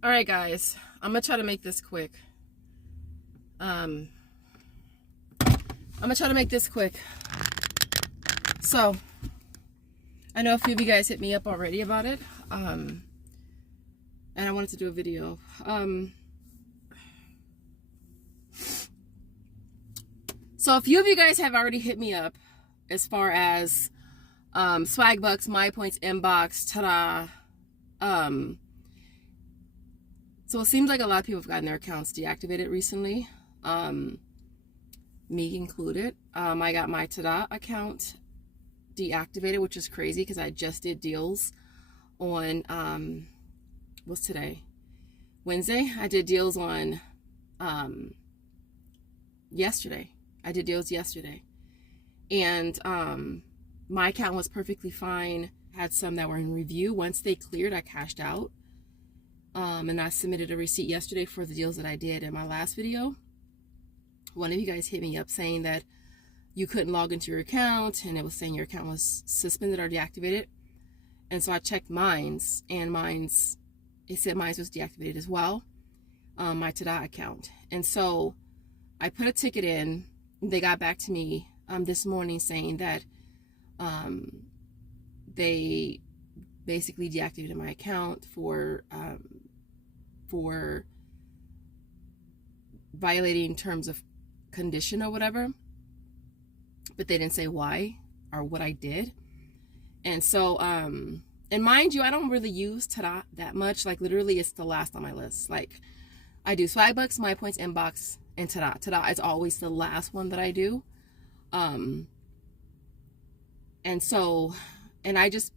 All right, guys, I'm gonna try to make this quick. So I know a few of you guys hit me up already about it, and I wanted to do a video. So a few of you guys have already hit me up as far as Swagbucks, My Points inbox, Tada. So it seems like a lot of people have gotten their accounts deactivated recently, me included. I got my Tada account deactivated, which is crazy because I just did deals on what's today? Wednesday. I did deals on yesterday. I did deals yesterday. And my account was perfectly fine. Had some that were in review. Once they cleared, I cashed out. And I submitted a receipt yesterday for the deals that I did in my last video. One of you guys hit me up saying that you couldn't log into your account, and it was saying your account was suspended or deactivated. And so I checked mine's, and it said mine's was deactivated as well, my Tada account. And so I put a ticket in. They got back to me this morning saying that they basically deactivated my account for violating terms of condition or whatever, but they didn't say why or what I did. And so and mind you, I don't really use Tada that much. Like literally it's the last on my list. Like I do Swagbucks, My Points inbox, and Tada. Tada is always the last one that I do. And so, and I just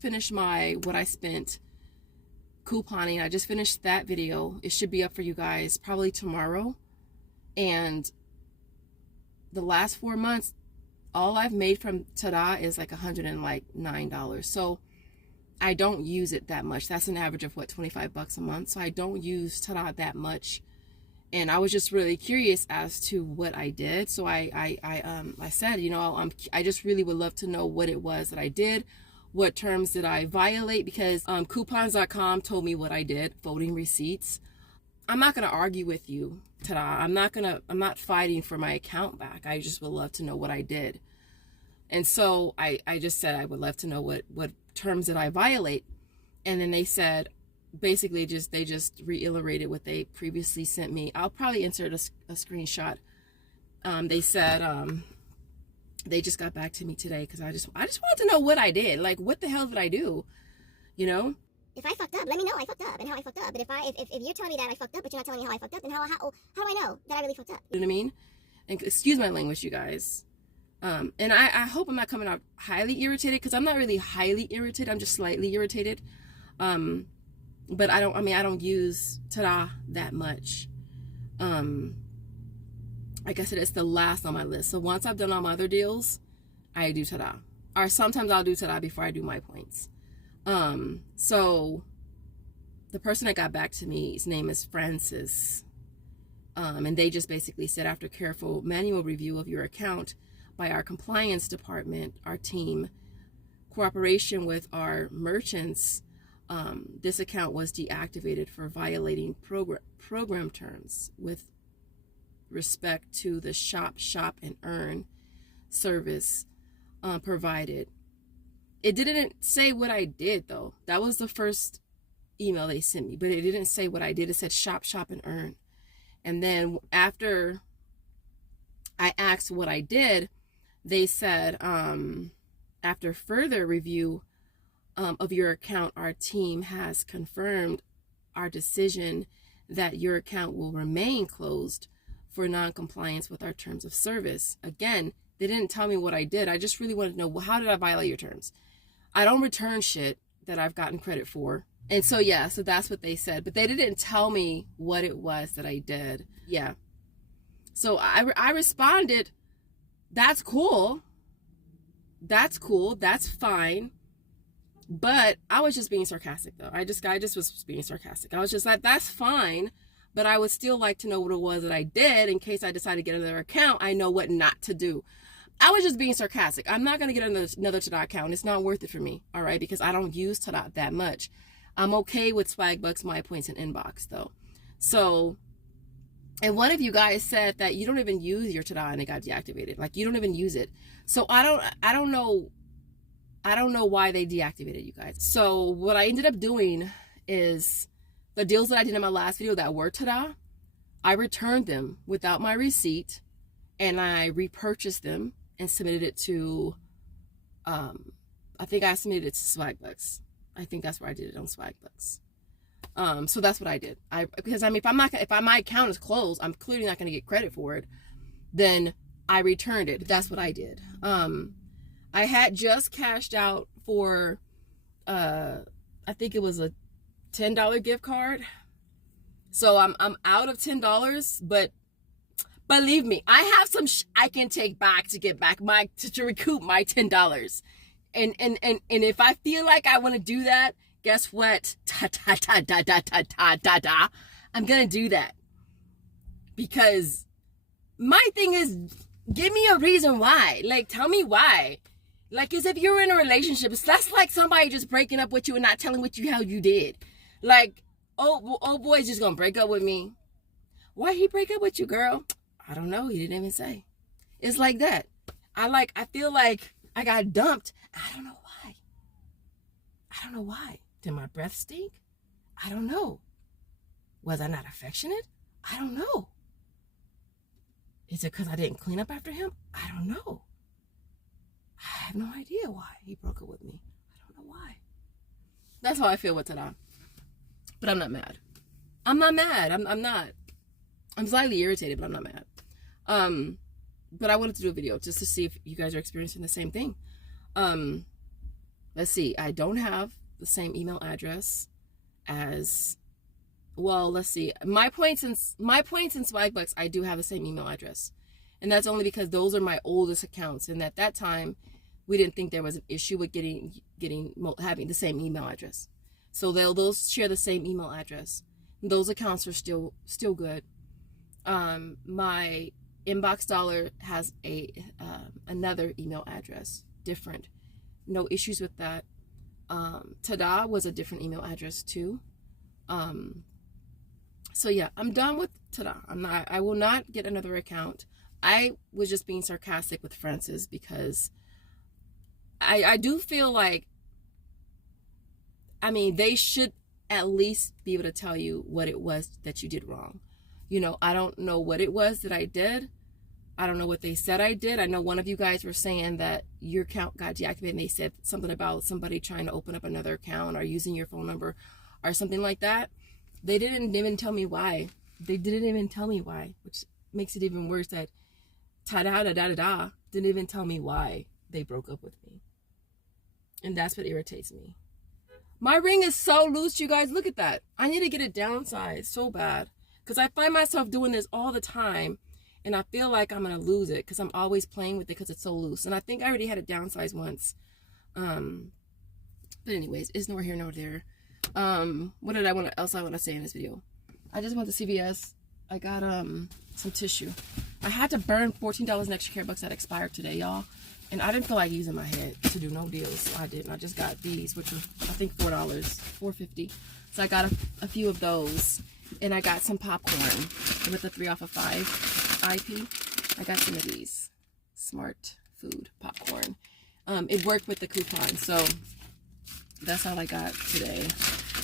finished what I spent couponing. I just finished that video. It should be up for you guys probably tomorrow. And the last 4 months, all I've made from Tada is like $109. So I don't use it that much. That's an average of what, $25 a month. So I don't use Tada that much. And I was just really curious as to what I did. So I said, you know, I just really would love to know what it was that I did. What terms did I violate? Because coupons.com told me what I did, folding receipts. I'm not going to argue with you, Tada. I'm not fighting for my account back. I just would love to know what I did. And so I just said I would love to know what terms did I violate. And then they said, basically they just reiterated what they previously sent me. I'll probably insert a screenshot. They said they just got back to me today because I just wanted to know what I did. Like, what the hell did I do? You know? If I fucked up, let me know I fucked up and how I fucked up. But if you're telling me that I fucked up, but you're not telling me how I fucked up, then how do I know that I really fucked up? You know what I mean? And excuse my language, you guys. And I hope I'm not coming out highly irritated, because I'm not really highly irritated. I'm just slightly irritated. But I don't use Tada that much. Like I said, it's the last on my list. So once I've done all my other deals, I do Tada. Or sometimes I'll do Tada before I do My Points. So the person that got back to me, his name is Francis. And they just basically said, after careful manual review of your account by our compliance department, our team, cooperation with our merchants, this account was deactivated for violating program terms with respect to the shop and earn service provided. It didn't say what I did, though. That was the first email they sent me, but it didn't say what I did. It said shop and earn. And then after I asked what I did, they said, after further review of your account, our team has confirmed our decision that your account will remain closed for non-compliance with our terms of service. Again, they didn't tell me what I did. I just really wanted to know, well, how did I violate your terms? I don't return shit that I've gotten credit for. And so, yeah, so that's what they said. But they didn't tell me what it was that I did. Yeah. So I responded, that's cool. That's cool. That's fine. But I was just being sarcastic, though. I just was being sarcastic. I was just like, that's fine, but I would still like to know what it was that I did in case I decide to get another account. I know what not to do. I was just being sarcastic. I'm not going to get another Tada account. It's not worth it for me, all right, because I don't use Tada that much. I'm okay with Swagbucks, My Points, and Inbox though. So, and one of you guys said that you don't even use your Tada and it got deactivated. Like, you don't even use it. So I don't know why they deactivated you guys. So what I ended up doing is the deals that I did in my last video that were Tada, I returned them without my receipt and I repurchased them and submitted it to, I think I submitted it to Swagbucks. I think that's where I did it, on Swagbucks. So that's what I did. Because I mean, if my account is closed, I'm clearly not going to get credit for it. Then I returned it. That's what I did. I had just cashed out for, I think it was a $10 gift card. So I'm out of $10, but believe me, I have some I can take back to get back to recoup my $10. And if I feel like I want to do that, guess what? I'm going to do that. Because my thing is, give me a reason why. Like, tell me why. Like, as if you're in a relationship, that's like somebody just breaking up with you and not telling how you did. Like, oh boy's just going to break up with me. Why he break up with you, girl? I don't know. He didn't even say. It's like that. I feel like I got dumped. I don't know why. I don't know why. Did my breath stink? I don't know. Was I not affectionate? I don't know. Is it because I didn't clean up after him? I don't know. I have no idea why he broke up with me. I don't know why. That's how I feel with Tada. But I'm not mad. I'm not mad. I'm not. I'm slightly irritated, but I'm not mad. But I wanted to do a video just to see if you guys are experiencing the same thing. Let's see. I don't have the same email address as, well, let's see. My points and Swagbucks, I do have the same email address. And that's only because those are my oldest accounts. And at that time, we didn't think there was an issue with having the same email address. So those share the same email address. Those accounts are still good. My Inbox Dollar has another email address, different. No issues with that. Tada was a different email address too. So yeah, I'm done with Tada. I will not get another account. I was just being sarcastic with Francis because I do feel like, I mean, they should at least be able to tell you what it was that you did wrong. You know, I don't know what it was that I did. I don't know what they said I did. I know one of you guys were saying that your account got deactivated and they said something about somebody trying to open up another account or using your phone number or something like that. They didn't even tell me why. They didn't even tell me why, which makes it even worse that Tada didn't even tell me why they broke up with me. And that's what irritates me. My ring is so loose, you guys. Look at that. I need to get it downsized so bad. Because I find myself doing this all the time. And I feel like I'm going to lose it. Because I'm always playing with it because it's so loose. And I think I already had it downsized once. But anyways, it's nor here nor there. What did else I want to say in this video? I just went to CVS. I got some tissue. I had to burn $14 in extra care bucks that expired today, y'all. And I didn't feel like using my head to do no deals, so I didn't. I just got these, which were, I think, $4.50. So I got a few of those. And I got some popcorn with the 3 off of 5 IP. I got some of these Smart Food popcorn. It worked with the coupon, so that's all I got today.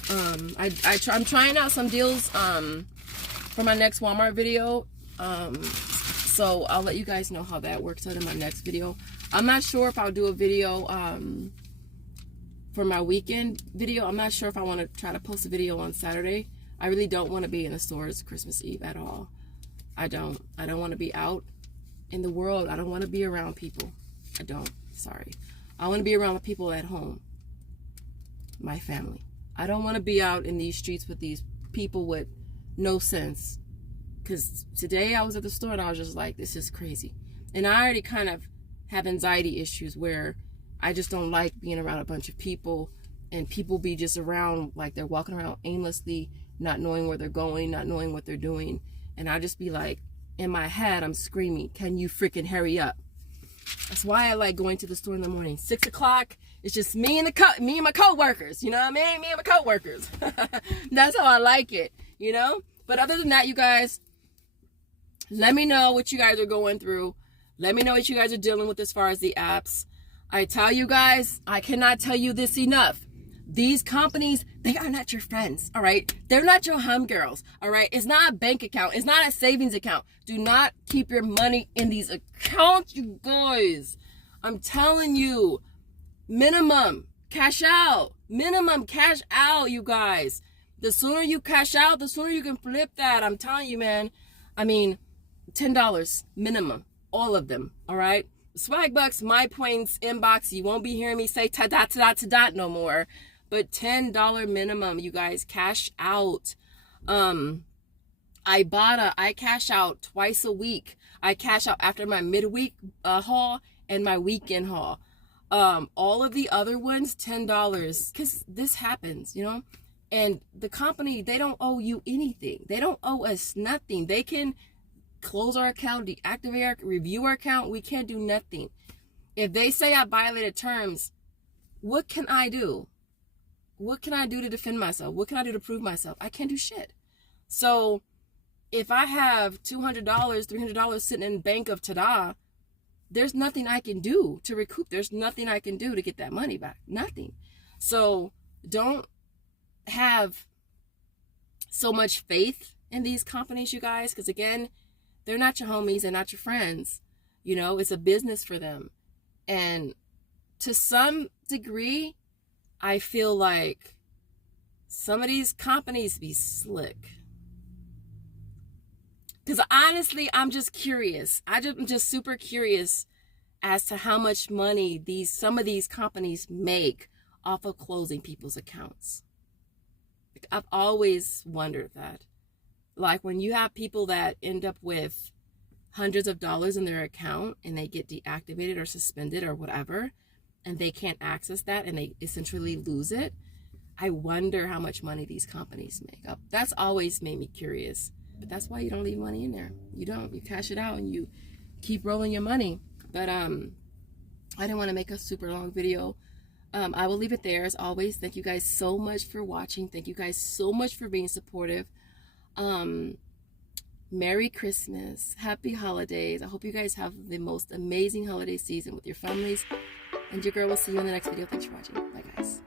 I'm trying out some deals for my next Walmart video. So I'll let you guys know how that works out in my next video. I'm not sure if I'll do a video for my weekend video. I'm not sure if I want to try to post a video on Saturday. I really don't want to be in the stores Christmas Eve at all. I don't want to be out in the world. I don't want to be around people. I don't. Sorry. I want to be around the people at home. My family. I don't want to be out in these streets with these people with no sense. Because today I was at the store and I was just like, this is crazy. And I already kind of have anxiety issues where I just don't like being around a bunch of people. And people be just around like they're walking around aimlessly, not knowing where they're going, not knowing what they're doing. And I just be like, in my head, I'm screaming, can you freaking hurry up? That's why I like going to the store in the morning. 6 o'clock, It's just me and my coworkers, you know what I mean? Me and my coworkers. That's how I like it, you know? But other than that, you guys, let me know what you guys are going through. Let me know what you guys are dealing with as far as the apps. I tell you guys, I cannot tell you this enough. These companies, they are not your friends, all right? They're not your homegirls, all right? It's not a bank account. It's not a savings account. Do not keep your money in these accounts, you guys. I'm telling you, minimum cash out. Minimum cash out, you guys. The sooner you cash out, the sooner you can flip that. I'm telling you, man. I mean, $10 minimum, all of them, all right? Swagbucks, my points, inbox, you won't be hearing me say tada, tada, tada no more. But $10 minimum, you guys, cash out. Ibotta, I cash out twice a week. I cash out after my midweek haul and my weekend haul. All of the other ones, $10, because this happens, you know? And the company, they don't owe you anything. They don't owe us nothing. They can close our account, deactivate our, review our account. We can't do nothing. If they say I violated terms, what can I do? What can I do to defend myself? What can I do to prove myself? I can't do shit. So if I have $200, $300 sitting in bank of Tada, there's nothing I can do to recoup. There's nothing I can do to get that money back. Nothing. So don't have so much faith in these companies, you guys, because again, they're not your homies. They're not your friends. You know, it's a business for them. And to some degree, I feel like some of these companies be slick. Because honestly, I'm just curious. I'm just super curious as to how much money some of these companies make off of closing people's accounts. I've always wondered that. Like when you have people that end up with hundreds of dollars in their account and they get deactivated or suspended or whatever, and they can't access that and they essentially lose it, I wonder how much money these companies make up. That's always made me curious. But that's why you don't leave money in there. You don't. You cash it out and you keep rolling your money. But I didn't want to make a super long video. I will leave it there as always. Thank you guys so much for watching. Thank you guys so much for being supportive. Merry Christmas. Happy holidays. I hope you guys have the most amazing holiday season with your families. And your girl will see you in the next video. Thanks for watching. Bye, guys.